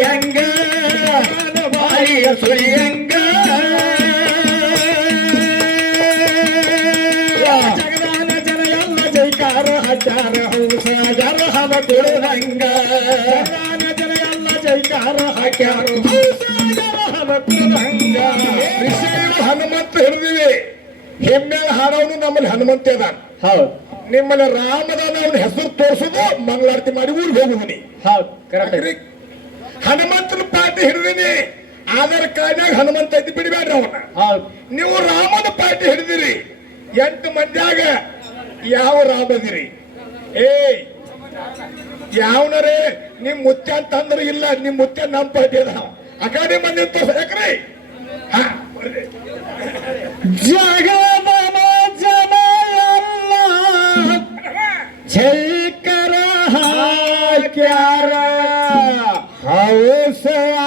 ಸುಳಿಯಂಗ ಬಾಯಿಯ ಸುಳಿಯಂಗ ಜಗದಾನ ಜನ ಎಲ್ಲ ಜೈಕಾರ ಹಜಾರ ಹೌಸಾಗರ ಹವ ಕುಳದಂಗ ಜಗದಾನ ಜನ ಎಲ್ಲ ಜೈಕಾರ ಹಾಕ್ಯಾರ ಹೌಸಾಗರ ಹವ ಕುಳದಂಗ ಹನುಮಂತ ಹಿಡಿದಿವಿ ಹೆಮ್ಮೆಳ ಹಾಡೋನು ನಮ್ಮಲ್ಲಿ ಹನುಮಂತ ಅದಾನ ಹೌದು ನಿಮ್ಮಲ್ಲಿ ರಾಮದಾನ ಅವನ ಹೆಸರು ತೋರಿಸೋದು ಮಂಗಳಾರತಿ ಮಾಡಿ ಊರಿಗೆ ಹೋಗುವನಿ ಹೌದು ಕರೆಕ್ಟ್ ಹನುಮಂತನ ಪಾರ್ಟಿ ಹಿಡಿದಿನಿ ಆಧಾರ್ ಕಾರ್ಡ್ನಾಗ ಹನುಮಂತ ಇದ್ದು ಬಿಡಬೇಡ್ರಿ ಅವನ ಹೌದು ನೀವು ರಾಮನ ಪಾರ್ಟಿ ಹಿಡಿದಿರಿ 8 ಮಂದಿಯಾಗ ಯಾವ ರಾಮದಿರಿ ಯಾವನರೇ ನಿಮ್ ಮುತ್ಯ ಅಂತಂದ್ರೆ ಇಲ್ಲ ನಿಮ್ ಮುತ್ಯ ನಮ್ ಪಾರ್ಟಿ ಅದ ಆ ಕಡೆ ಮಂದಿ ತೋರ್ಸ್ರಿ ಜಗದನ ಜನ ಎಲ್ಲ ಜೈಕರ ಹಾಕ್ಯಾರ ಹೌಸ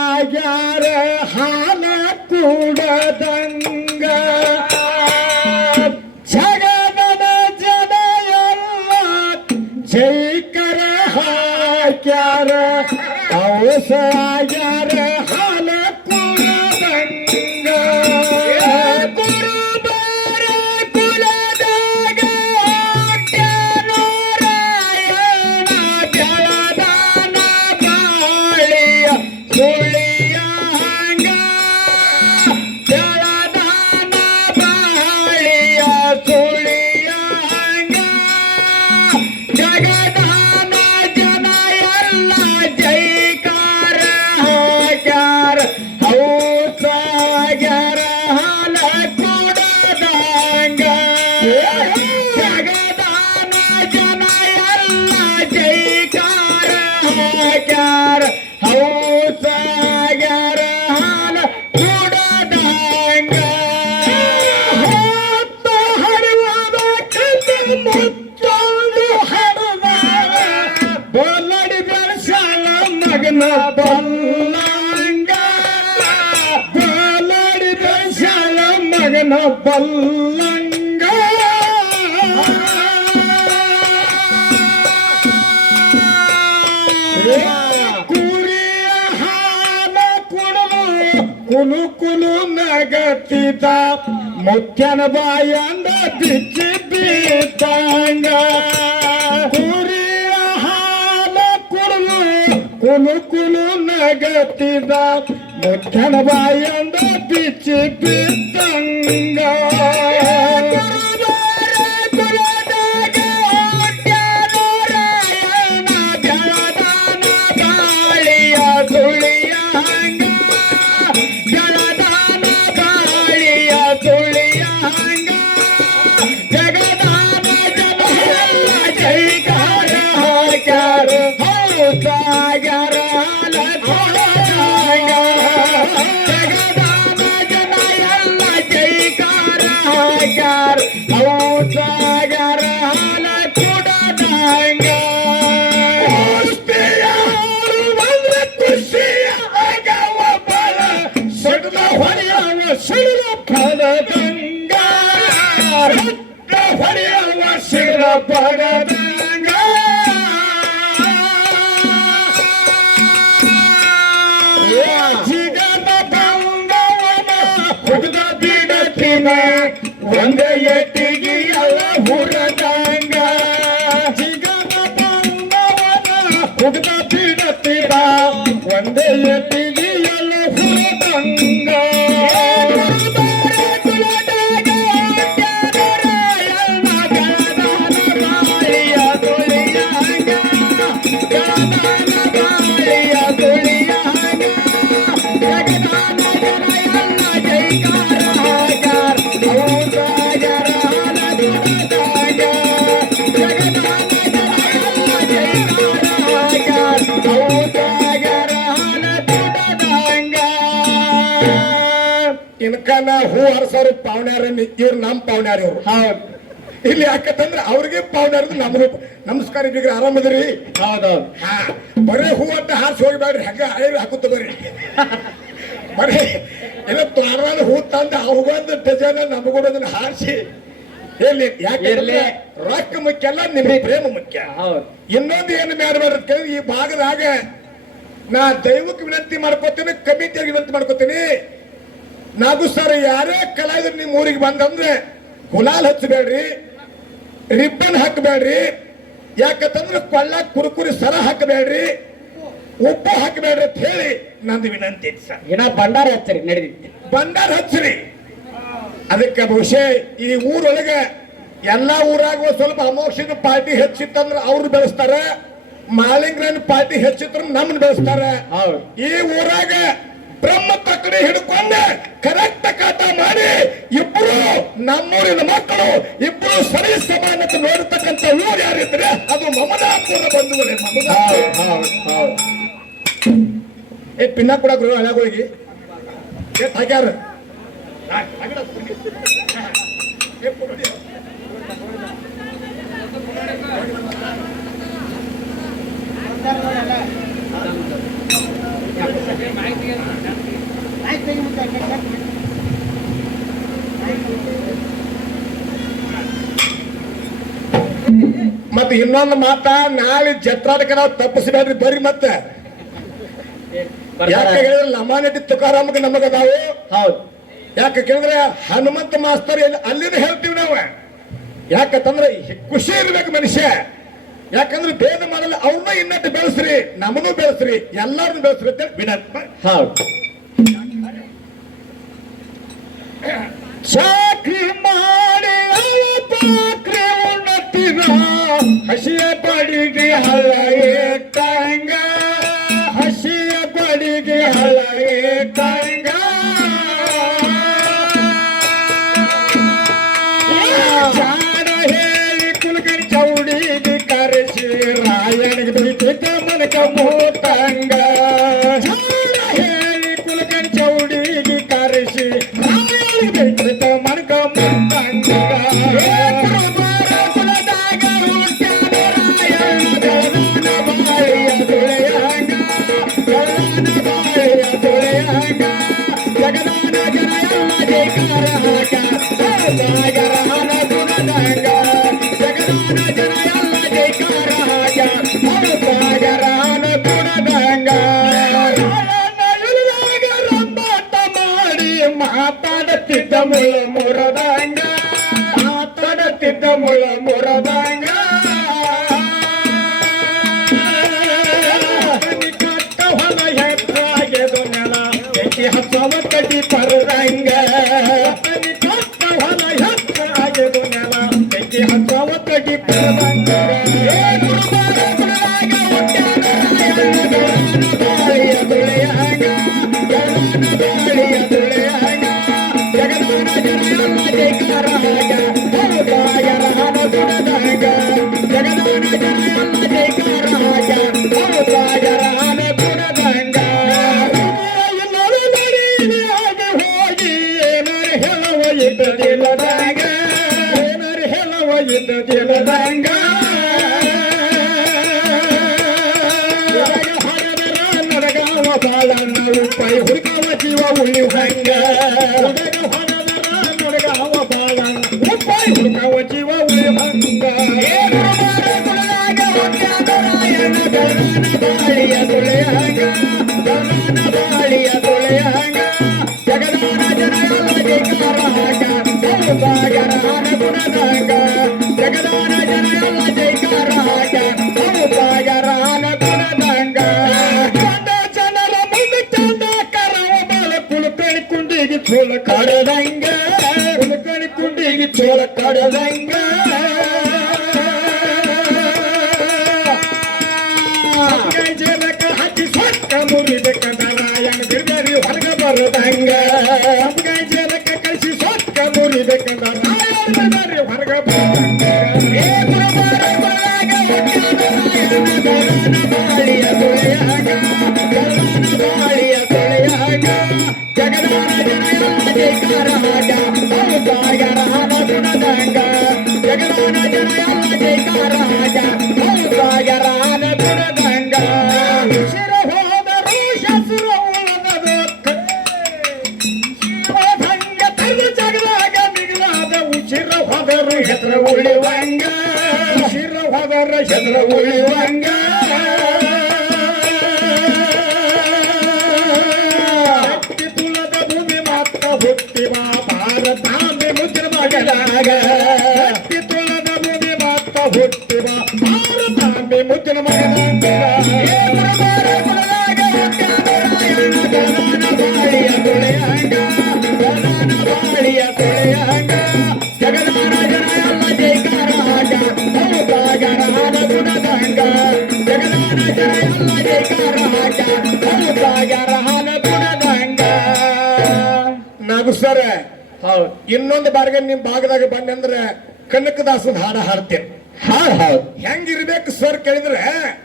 ಆಗ್ಯಾರ ಹಾಲ ಕೂಡದಂಗ ಜಗದನ ಜನ ಎಲ್ಲ ಜೈಕರ ಹಾಕ್ಯಾರ ಹೌಸ ಆಗ್ಯಾರ ಹಾಲ ಕೂಡದಂಗ ಬಲ್ಲಂಗ ಬಲ್ಲಡಿ ಬೆಸಲ ಮಗನ ಬಲ್ಲಂಗ ಕುರಿಯ ಹಾಲ ಕುಣಲು ಕುಲು ಕುಲು ನಗತಿದ ಮುಖ್ಯನ ಬಾಯಂದ ಬಿಚ್ಚಿ ಬೀತಂಗ ಕುಲು ಕುಲು ನಗತಿದ ಮುಖ್ಯನ ಬಾಯಂದ ಬಿಚ್ಚಿ ಬಿದ್ದಂಗ ಬಾಳಿಯ ತುಳಿಯಂಗ ಜಲದಾನ ಬಾಳಿಯ ತುಳಿಯಂಗ ಜಗದಾನ ಜನ ಎಲ್ಲ ಜೈಕಾರ ಹಾಕ್ಯಾರ ಸಾಗರ ಜಗದಾನ ಜನ ಎಲ್ಲ ಜೈಕಾರ ಹಾಕ್ಯಾರ ಸಾಗರ ಹಾಲ ಕುಡದಂಗ ಖುಷಿಯ ಆಗವ ಬಲ ಸಡ್ಲ ಹೊಡೆಯವ ಸಿಡಿಲ ಪದದಂಗ ಹೊಡೆಯವ ಸಿಡಿಲ ಪದದಂಗ ಜಿಗದ ಬಂದವನ ಹುಡುಗ ಬಿಡತಿನ ಒಂದ ಎಟ್ಟಿಗೆ ಎಲ್ಲ ಹುರದಂಗ ಜಿಗದ ಬಂದವನ ಹುಡುಗ ಬಿಡತಿನ ಒಂದ ಎಟ್ಟಿಗೆ ಎಲ್ಲ ಹುರದಂಗ ಇನ್ಕನ ಹೂ ಹರ್ಸೋರು ಪಾವನ್ಯಾರ ಇವ್ರು ನಮ್ ಪಾವನ್ಯಾರ ಇವ್ರು ಹೌದು ಇಲ್ಲಿ ಯಾಕಂದ್ರೆ ಅವ್ರಿಗೆ ಪಾವನ್ಯಾರ ನಮ್ಗೆ ನಮಸ್ಕಾರ ಬಿಗ್ರಿ ಆರಾಮದ್ರಿ ಹೌದೌದು ಬರೀ ಹೂ ಅಂತ ಹಾರಿಸಿ ಹೋಗ್ಬೇಡ್ರಿ ಹೆಂಗ ಹಳೆ ಹಾಕುತ್ತ ಬರ್ರಿ ಬರೀ ಎಲ್ಲ ತ್ವಾರವಾದ ಹೂ ತಂದ ಅವಂದು ಡಜನ್ ನಮಗೋದನ್ನ ಹಾರಿಸಿ ಎಲ್ಲಿ ಯಾಕೆ ರೊಕ್ಕ ಮುಖ್ಯ ಅಲ್ಲ ನಿಮ್ಗೆ ಪ್ರೇಮ ಮುಖ್ಯ ಇನ್ನೊಂದು ಏನು ಮಾಡ್ಬೇಡ್ರಿ ಈ ಭಾಗದಾಗ ನಾ ದೈವಕ್ಕೆ ವಿನಂತಿ ಮಾಡ್ಕೋತೀನಿ, ಕಮಿಟಿಯಾಗಿ ವಿನಂತಿ ಮಾಡ್ಕೋತೀನಿ. ನಾಗು ಸರ್ ಯಾರೇ ಕಲಾವಿದರು ನಿಮ್ಮ ಊರಿಗೆ ಬಂದಂದ್ರೆ ಗುಲಾಲ್ ಹಚ್ಚಬೇಡ್ರಿ, ರಿಬ್ಬನ್ ಹಾಕಬೇಡ್ರಿ. ಯಾಕಂತಂದ್ರೆ ಕೊಳ್ಳ ಕುರುಕುರಿ ಸರ ಹಾಕಬೇಡ್ರಿ, ಉಪ್ಪು ಹಾಕಬೇಡ್ರಿ ಅಂತ ಹೇಳಿ ನಂದು ವಿನಂತಿ ಐತಿ ಸರ್. ಏನ ಭಂಡಾರ ಹಚ್ಚರಿ ನಡೆದಿತ್ತು. ಭಂಡಾರ ಹಚ್ಚ್ರಿ. ಅದಕ್ಕೆ ಬಹುಶಃ ಈ ಊರೊಳಗೆ ಎಲ್ಲಾ ಊರಾಗ ಒಂದ್ ಸ್ವಲ್ಪ ಅಮೋಕ್ಷದ ಪಾರ್ಟಿ ಹೆಚ್ಚಿತ್ತಂದ್ರೆ ಅವ್ರು ಬೆಳೆಸ್ತಾರ, ಮಾಲಿಂಗ್ರನ್ ಪಾರ್ಟಿ ಹೆಚ್ಚಿತ್ರ ನಮ್ಮನ್ನ ಬೆಳೆಸ್ತಾರ. ಹೌದು. ಈ ಊರಾಗ ಬ್ರಹ್ಮ ತಕ್ಕಡಿ ಹಿಡ್ಕೊಂಡೆ ಕರೆಕ್ಟ್ ಕಾಟ ಮಾಡಿ ಇಬ್ರು ನಮ್ಮೂರಿನ ಮಕ್ಕಳು ಇಬ್ರು ಸರಿ ಸಮಾನತೆ ನೋಡತಕ್ಕಂಥ ಊರು ಯಾರಿದ್ರೆ ಅದು ಮಮದಾಪುರ ಬಂಧುಗಳೇ. ಏ ಪಿನ್ನ ಕೂಡ ಗುರು ಹಳಗೋಗಿ ಹಾಕ್ಯಾರ. ಮತ್ತೆ ಇನ್ನೊಂದು ಮಾತ, ನಾಳೆ ಜತ್ರಾದಕ್ಕೆ ನಾವು ತಪ್ಪಿಸಬೇಡ್ರಿ ಬರ್ರಿ. ಮತ್ತೆ ಯಾಕೆ ಹೇಳಿದ್ರೆ ಲಮಾನಟಿ ತುಕಾರಾಮಕ್ಕೆ ನಮಗದಾವು. ಹೌದು. ಯಾಕೆ ಕೇಳಿದ್ರೆ ಹನುಮಂತ ಮಾಸ್ತರ್ ಅಲ್ಲಿಂದ ಹೇಳ್ತೀವಿ ನಾವು. ಯಾಕಂತಂದ್ರೆ ಖುಷಿ ಇರ್ಬೇಕು ಮನುಷ್ಯ. ಯಾಕಂದ್ರೆ ಭೇದ ಮಾಡಲ್ಲ, ಅವ್ರನ್ನ ಇನ್ನಟ್ಟು ಬೆಳೆಸ್ರಿ, ನಮ್ಮನ್ನು ಬೆಳೆಸ್ರಿ, ಎಲ್ಲಾರನ್ನು ಬೆಳೆಸ್ರಿ ಅಂತ ವಿನಂತಿ. ಹೌದು. ಚಾಕ್ರಿ ಮಾಡಿ ಪಾಕ್ರಿ ಉಣ್ಣತ್ತಿನ ಹಸಿಯ ಬಡಿಗೆ ಹಳ ಏಟಂಗ, ಹಸಿಯ ಬಡಿಗೆ ಹಳ ಏಟಂಗ. ಚಾಡ ಹೇಳಿ ಕುಲಗಡಿ ಚೌಡಿಗೆ ಕರೆಸಿ ರಾಯಣಿಗೆ ಬಿಟ್ಟಿದ್ದ ಮನಕ ಮೋತಂಗ. ಚಾಡ ಹೇಳಿ ಕುಲಗಡಿ ಚೌಡಿಗೆ ಕರೆಸಿ ರಾಯಣಿಗೆ ಬಿಟ್ಟಿದ್ದ ಮನಕ ಮೋತಂಗ. ಕುಲದಾಗ ಹುಟ್ಟ್ಯಾನ ರಾಯಣ್ಣ ಬಾಳಿಯ ತುಳೆಯಂಗ, ಬಾಳಿಯ ತುಳೆಯಂಗ. ಜಗದಾನ ಜನ ಎಲ್ಲ ಜೈಕಾರ ಹಾಕ ಸಾಗರನ ಗುಣದಂಗ. ಜಗದಾನ ಜನ ಎಲ್ಲ ಜೈಕಾರ ಹಾಕ ಸಾಗರನ ಗುಣದಂಗ. ರಂಬಾಟ ಮಾಡಿ ಮಾತಾಡುತ್ತಿದ್ದ ಮುಳ ಮುರದಂಗ, ಮಾತಾಡುತ್ತಿದ್ದ ಮುಳ ಮುರದಂಗ. ಕಟ್ಟ ಹೊಲ ಹೆಸರಾಗೆದು ನೆಲ ಎಕ್ಕಿ ಹಚ್ಚವ ಕಟ್ಟಿ ಪರದಂಗ. ಕಟ್ಟ ಹೊಲ ಹೆಸರಾಗೆದು ನೆಲ ಎಕ್ಕಿ ಹಚ್ಚವ ಕಟ್ಟಿ ಪರದಂಗ. ಬಾಳಿಯ ತುಳೆಯಂಗ, ಬಾಳಿಯ ತುಳೆಯಂಗ. ಜಗದಾನ ಜನ ಎಲ್ಲ ಜೈಕಾರ ಹಾಗ ಸಾಗರನ ಗುಣದಂಗ. ಜಗದಾನ ಜನ ಎಲ್ಲ ಜೈಕಾರ ಹಾಗ ಸಾಗರನ ಗುಣದಂಗ. ಹೋಗಿ ಏನಾರ ಹೇಳುವ ಇದ್ದದಿಲ್ಲದಂಗ, ಏನಾರ ಹೇಳುವ ಇದ್ದದಿಲ್ಲದಂಗ. ನಡಗಾವ ಬಾಳನ್ನ ಉಪ್ಪಾಯಿ ಹುಡುಗಾವ ಜೀವ ಉಳಿಯುವಂಗ. ನಡಗಾವ ಬಾಳನ್ನ ಉಪ್ಪಾಯಿ ಹುಡುಗಾವ ಜೀವ ಉಳಿಯುವಂಗ. ಬಾಳಿಯ ತುಳೆಯಂಗ, ಬಾಳಿಯ ತುಳೆಯಂಗ. ಜಗದಾನ ಜನ ಎಲ್ಲ ಜೈಕಾರ ಹಾಕ ಸಾಗರನ ಗುಣದಂಗ. ಜಗದಾನ ಜನ ಎಲ್ಲ ಜೈಕಾರ ಹಾಕ ಸಾಗರನ ಗುಣದಂಗ. ಚಂದ ಜನರ ಮುಂದೆ ಚಂದ ಕರವ ಬಾಳ ಕುಲಕಣಿ ಕುಂಡಿಗೆ ಚೋಳ ಕಡದಂಗ, ಕುಲಕಣಿ ಕುಂಡಿಗೆ ಚೋಳ ಕಡದಂಗ. ಜಲಕ ಹಚ್ಚಿ ಸೊಕ್ಕ ಮುರಿಬೇಕಂದ ರಾಯಣ ಗಿರ್ಗರಿ ಹೊರಗ ಬರದಂಗ. ಜಲಕ ಕಳಿಸಿ ಸೊಕ್ಕ ಮುರಿಬೇಕಂದ ರಾಯಣ ಗಿರ್ಗರಿ ಹೊರಗ ಬರದಂಗ. ಬಾಳಿಯ ತುಳೆಯಂಗ, ಬಾಳಿಯ ತುಳೆಯಂಗ. ಜಗದಾನ ಜನ ಎಲ್ಲ ಜೈಕಾರ ಹಾಗ ಸಾಗರನ ಗುಣದಂಗ. ಜಗದಾನ ಜನ ಎಲ್ಲ ಜೈಕಾರ ಹಾಗ ಸಾಗರನ ಗುಣದಂಗ. ಶಿರ ಹೋದರು ಶಸ್ತ್ರ ಉಳದದು ಶಿವಭಂಗ ತರು ಜಗದಾಗ ಮಿಗಿಲಾದ ಉಚಿರ ಹೋದರು ಹೆಸರು ಉಳಿವಂಗ, ಶಿರ ಹೋದರ ಹೆಸರು ಉಳಿವಂಗ. ಗಣರಾಜನ ಮಗನಂದ ನಾಗು ಸರ್ ಹೌದು ಇನ್ನೊಂದು ಬಾರಿಗೆ ನಿಮ್ ಭಾಗದಾಗ ಬಂದೆ ಅಂದ್ರೆ ಕನಕದಾಸನ ಹಾಡ ಹಾಡ್ತೇನೆ. ಹೌದು ಹೆಂಗಿರ್ಬೇಕು ಸರ್ ಕೇಳಿದ್ರೆ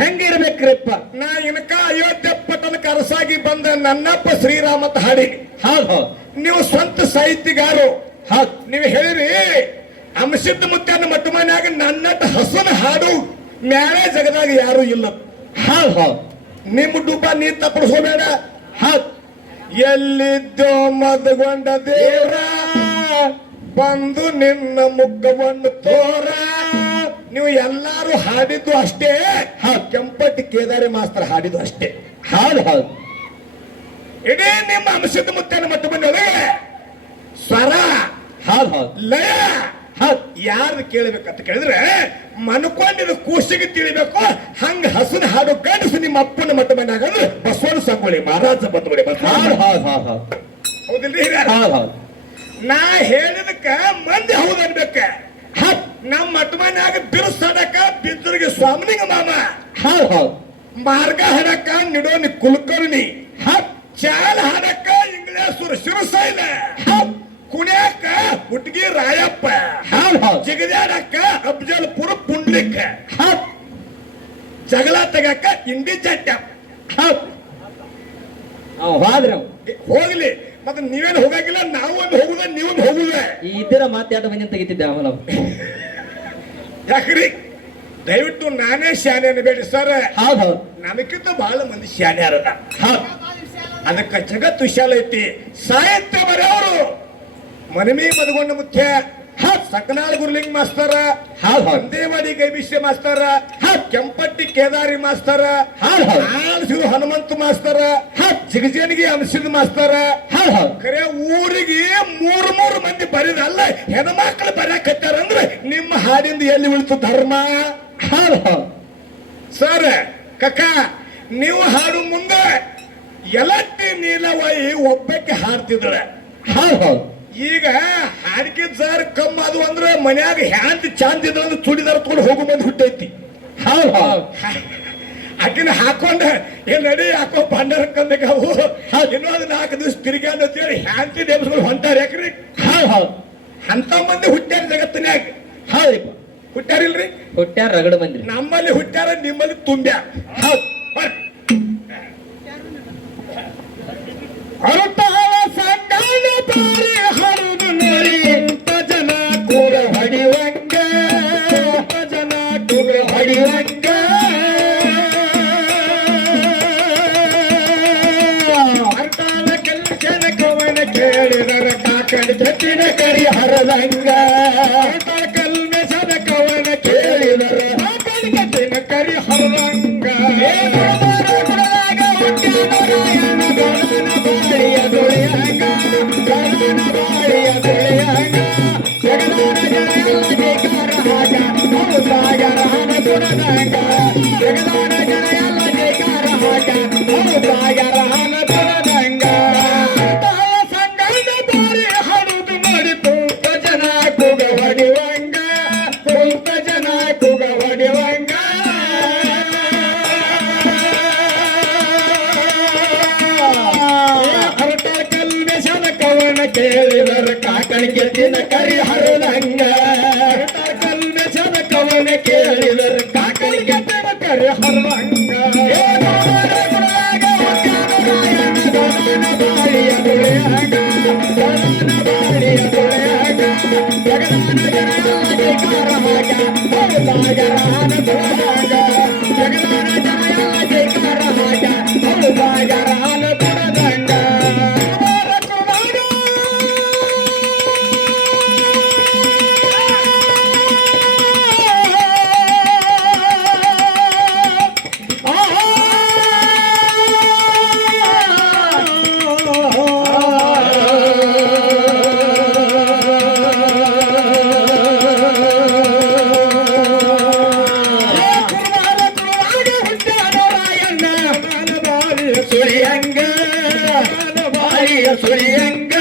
ಹೆಂಗಿರ್ಬೇಕ್ರಿಪ್ಪ? ನಾ ಇನ್ಕ ಅಯೋಧ್ಯೆ ಪಟ್ಟಣಕ್ಕೆ ಅರಸಾಗಿ ಬಂದ ನನ್ನಪ್ಪ ಶ್ರೀರಾಮ ಅಂತ ಹಾಡಿ. ಹೌದು ನೀವು ಸ್ವಂತ ಸಾಹಿತ್ಯಗಾರು. ಹೌದು ನೀವು ಹೇಳಿರಿ ಅಂಶಿದ್ದ ಮುತ್ಯನ ಮಟ್ಟ ಮನ್ಯಾಗ ನನ್ನಟ್ಟ ಹಸನ ಹಾಡು ಮ್ಯಾಲೆ ಜಗದಾಗ ಯಾರು ಇಲ್ಲ. ಹೌದು ನಿಮ್ಮ ಡುಬ್ಬ ನೀ ತಪ್ಪಿಸ್ಕೋಬೇಡ. ಹೌದು ಎಲ್ಲಿದ್ದೋ ಮದಗೊಂಡ ದೇವ್ರ ಬಂದು ನಿನ್ನ ಮುಖವನ್ನು ತೋರ. ನೀವು ಎಲ್ಲಾರು ಹಾಡಿದ್ದು ಅಷ್ಟೇ. ಕೆಂಪಟ್ಟಿ ಕೇದಾರಿ ಮಾಸ್ತರ್ ಹಾಡಿದ್ದು ಅಷ್ಟೇ. ಹೌದು ಹೌದು ಇಡೀ ನಿಮ್ಮ ಅಂಶದ ಮುತ್ತನ ಮಟ್ಟ ಬಂದೊಳಗೆ ಸ್ವರ ಹೌದು ಹೌದು ಲಯ ಹೌದು ಯಾರ್ದು ಕೇಳಬೇಕಂತ ಕೇಳಿದ್ರೆ ಮನ್ಕೊಂಡಿದ ಕೂಸಿಗೆ ತಿಳಿಬೇಕು. ಹಂಗ ಹಸುನ ಹಾಡು ಗಂಡಸು ನಿಮ್ಮ ಅಪ್ಪನ ಮಟ್ಟ ಮನ್ಯಾಗ ಬಸವನ ಸಂಗೊಳ್ಳಿ ಮಹಾರಾಜ ಬಂದ್ಬಿಡಿ. ಹೌದು ಹೌದು ಹೌದು ಹೌದಿಲ್ರಿ ಹಿರಿಯರ? ಹೌದು ಹೌದು ನಾ ಹೇಳಿದಕ್ಕ ಮಂದಿ ಹೌದ್ ಅನ್ಬೇಕ. ನಮ್ಮ ಮಟ್ಟ ಮನ್ಯಾಗ ಬಿರುಸಡಕ ಬಿದ್ದರಿಗೆ ಸ್ವಾಮಿನಿಂಗ ಮಾಮ, ಹೌದು ಹೌದು ಮಾರ್ಗ ಹಡಕ ನಿಡೋನಿ ಕುಲಕರ್ಣಿ, ಚಾಲ ಹಡಕ ಇಂಗ್ಲೇಶ್ವರ ಶಿರಸೈಲ, ಕುಣ್ಯಾಕ ಹುಟ್ಗಿ ರಾಯಪ್ಪ, ಹೌದು ಹೌದು ಜಿಗದ್ಯಾಡಕ್ಕ ಅಫಜಲ್ಪುರ ಪುಂಡ್ಲಿಕ್, ಜಗಳ ತೆಗಕ ಇಂಡಿ ಜಟ್ಟ. ಹೋದ್ರೆ ಹೋಗ್ಲಿ ಮತ್ತೆ ನೀವೇನು ಹೋಗಂಗಿಲ್ಲ, ನಾವು ಒಂದು ಹೋಗುದ ನೀವೊಂದು ಹೋಗುದ. ಈ ಇದ್ದೀರ ಮಾತಾಡ ಮಂದಿ ತೆಗಿತಿದ್ದೆ ಆಮೇಲೆ ನಾವು. ಯಾಕ್ರಿ ದಯವಿಟ್ಟು ನಾನೇ ಶಾನೆ ಅನ್ಬೇಡಿ ಸರ್. ಹೌದು ಹೌದು ನಮಗಿಂತ ಬಹಳ ಮಂದಿ ಶಾನೆ ಅರದ. ಅದಕ್ಕ ಜಗತ್ತು ವಿಶಾಲ ಐತಿ. ಸಾಹಿತ್ಯ ಬರೆಯವರು ಮನಮಿ ಮದಗೊಂಡ ಮುಖ್ಯ, ಸಕನಾಳ ಗುರುಲಿಂಗ್ ಮಾಸ್ತರ, ಒಂದೇವಾಡಿ ಗೈಬಿಷ್ಯ ಮಾಸ್ತರ, ಕೆಂಪಟ್ಟಿ ಕೇದಾರಿ ಮಾಸ್ತರ, ಆಳ್ಸಿದು ಹನುಮಂತ ಮಾಸ್ತರ, ಜಿಗಜನಿಗೆ ಅಂಶದ ಮಾಸ್ತರ. ಖರೆ ಊರಿಗೆ ಮೂರು ಮಂದಿ ಬರೀದಲ್ಲ, ಹೆಣ್ಮಕ್ಳು ಬರೆಯಕತ್ತಾರ ಅಂದ್ರೆ ನಿಮ್ಮ ಹಾಡಿಂದ ಎಲ್ಲಿ ಉಳಿತು ಧರ್ಮ? ಸರ್ ಕಕ್ಕ ನೀವು ಹಾಡು ಮುಂದೆ ಎಲಟ್ಟಿ ನೀಲವಾಯಿ ಒಬ್ಬಕ್ಕೆ ಹಾಡ್ತಿದ್ರ. ಈಗ ಹಾಡಿಕೆ ಸರ್ ಕಮ್ಮ ಅದು ಅಂದ್ರೆ ಮನ್ಯಾಗ ಹ್ಯಾಂತಿ ಚಾಂದ್ ಇದ್ರೆ ಚೂಡಿದಾರ ತಗೊಂಡು ಹೋಗು ಮಂದಿ ಹುಟ್ಟೈತಿ. ಆಕಿನ ಹಾಕೊಂಡ ಏನ್ ನಡಿ ಹಾಕೋ ಭಂಡಾರ ಕಂದವು ಇನ್ನೊಂದು 4 ದಿವಸ ತಿರುಗಾಡ ಅಂತೇಳಿ ಹ್ಯಾಂತಿ ದೇವಸ್ಗಳು ಹೊಂಟಾರ. ಯಾಕ್ರಿ ಅಂತ ಮಂದಿ ಹುಟ್ಟ್ಯಾರ ಜಗತ್ತಿನ್ಯಾಗ. ಹೌದ್ರಿಪ್ಪ ಹುಟ್ಟ್ಯಾರಿಲ್ರಿ? ಹುಟ್ಟ್ಯಾರ ರಗಡ ಬಂದ್ರಿ. ನಮ್ಮಲ್ಲಿ ಹುಟ್ಟ್ಯಾರ, ನಿಮ್ಮಲ್ಲಿ ತುಂಬ್ಯಾರ. ಅರುತಾಳ ಸಂಗಾನ ಬಾರಿ ಹರಿದು ನೋಡಿ ಎಂತ ಜನ ಕೂಗ ಹೊಡಿವಂಗ, ಜನ ಕೂಗ ಹೊಡಿವಂಗ. ಅರ್ತಾಳ ಕೆಲಸನ ಕವನ ಕೇಳಿದರ ಕಾಕಡಿ ಜಟ್ಟಿನ ಕರಿ ಹರದಂಗ, ಕಲ್ಮೆಸನ ಕವನ ಕೇಳಿದರ ಕಾಕಡಿ ಜಟ್ಟಿನ ಕರಿ ಹರದಂಗ. ಕೇಳಿದರ ಕಾಕಣಿ ಗೆದ್ದಿನ ಕರಿ ಹರದಂಗ, ಕಲ್ಮೆಸನ ಕವನ ಕೇಳಿದರ ಕಾಕಣಿ ಗೆದ್ದಿನ ಕರಿ ಹರದಂಗ. ಬಾಳಿಯ ದುಳಿಯಾಗ, ಬಾಳಿಯ ದುಳಿಯಾಗ, ಜಗದಾನ ಜನ ಜೈಕಾರ ಹಾಗ, ಹೌದಾಗರಾನ ದುಳಾಗ, ಜಗದಾನ ಜನ ಜೈಕಾರ ಹಾಗ, ಹೌದಾಗರಾನ ದುಳದಂಗ. ಸುಳಿಯಂಗ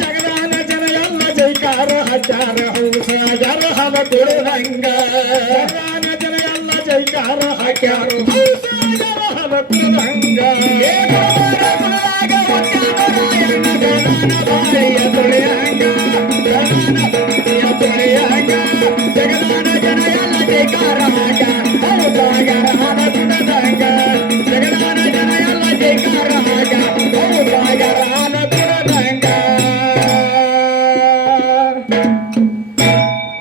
ಜಗದಾನ ಜನ ಎಲ್ಲ ಜೈಕಾರ ಹಜಾರ ಹೌಸ ಯಾರ ಹವ ತುಳಿದಂಗ ಜಗದಾನ ಜನ ಎಲ್ಲ ಜೈಕಾರ ಹಾಕ್ಯಾರ ಹೌಸ ಯಾರ ಹವ ತುಳಿದಂಗ ತುಳಿಯಂಗ ಜಗದ